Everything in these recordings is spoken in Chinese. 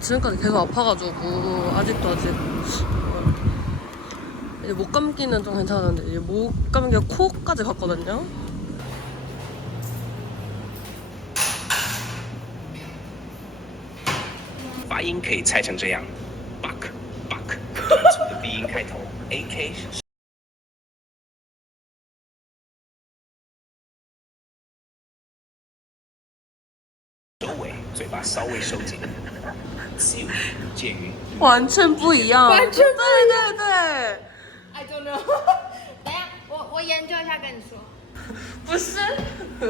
지금까지 계속 아파가지고 아직도 이제 목 감기는 좀 괜찮았는데 이제 목 감기가 코까지 갔거든요. 发音可以猜成这样 ，buck buck， 短促的鼻音开头 ，ak。收尾，嘴巴稍微收紧。Q 介于完全不一样，完全不一对对对， I don't know 。等一下，我研究一下跟你说。不是，不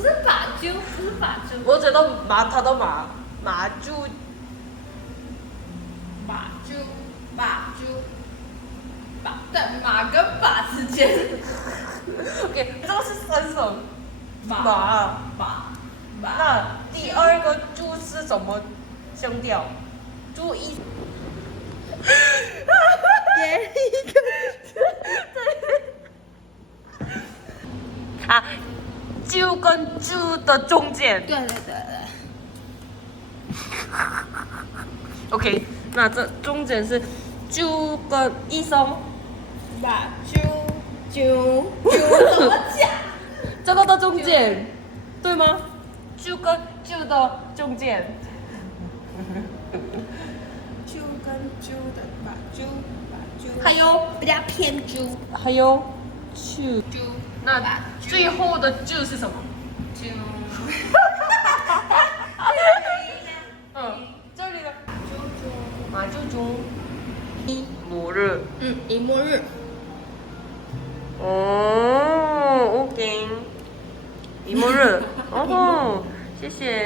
是把揪，不是把揪，我觉得他都马就对，马跟把之间。 OK， 这是三种马。那第二个猪是什么声调？猪一。给一个。啊，猪跟猪的中间。对。OK， 那这中间是猪跟一声。把揪怎么讲？这个的中间，对吗？猪跟猪的中间。揪跟揪的把揪，还有比较偏揪。还有猪。揪。那最后的猪是什么？揪。这里的马猪猪。一末日。一末日。哦 ，OK。一末日。哦，谢谢。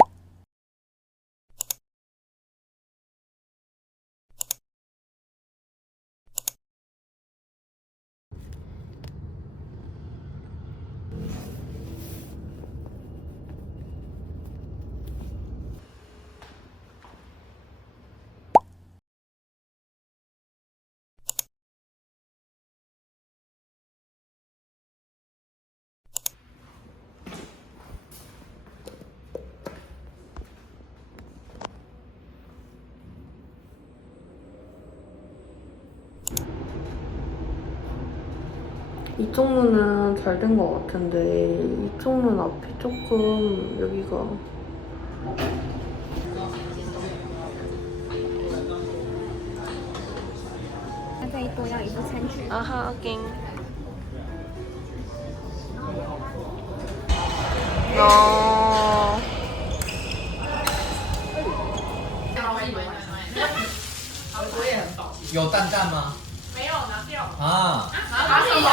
이 쪽눈은 잘 된 것 같은데 이 쪽눈 앞이 조금 여기가可以多要一部餐具。 아하 오케이. 야. 有蛋蛋吗？没有拿掉。啊！拿什么？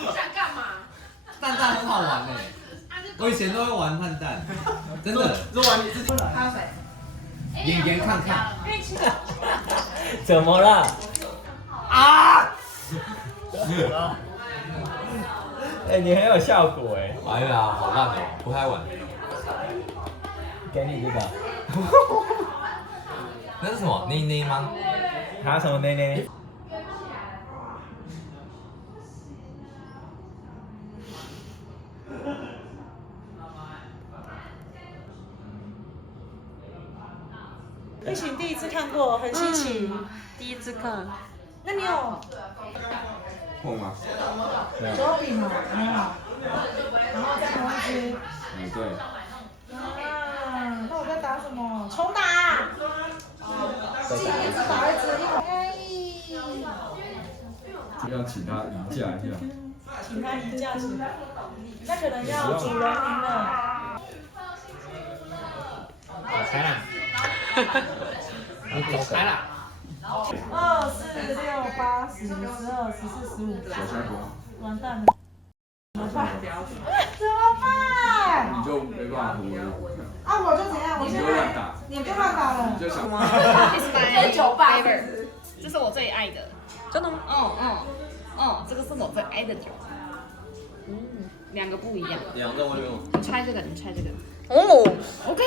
你想干嘛？蛋蛋很好玩呢，我以前都会玩蛋蛋，真的。还有谁？演演看看。怎么了？啊！哎、你很有效果哎！哎呀，好烂哦，不太玩。给你这个，那是什么？内内吗？还有什么内内？一群第一次看过，很稀奇。第一次看。那你有碰吗？手柄吗？没有。然后再同一只。嗯，对。啊，那我在打什么？重打。自己一直打一直，要请他移驾一下。请他移驾起来。那可能要主人赢了。打开了，你走开了。 2、4、6、8、10、12、14、15。小虾哥，完蛋了。怎么办？怎么办？你就没办法回归。啊，我就怎样？我现在你就乱打了。你就想。这是酒吧，这是我最爱的。真的吗？这个是我最爱的酒。两个不一样。两个我有。你猜这个，哦 OK。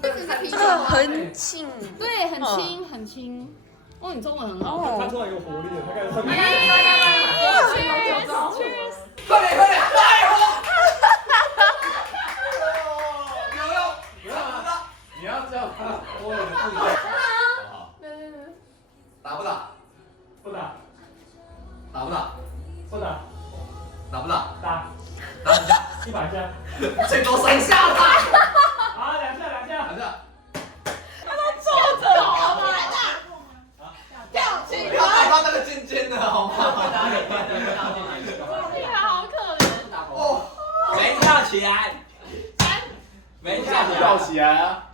这个很轻。对，很轻。哦，你中文很好。看出来有活力了，他开始。Cheers！ 快点！最多3下吧。好，2下2下。等下，坐着好难啊！跳起不要打到那个尖尖的好吗？你好可怜。哦，没跳起来，没跳起来。跳起来啊！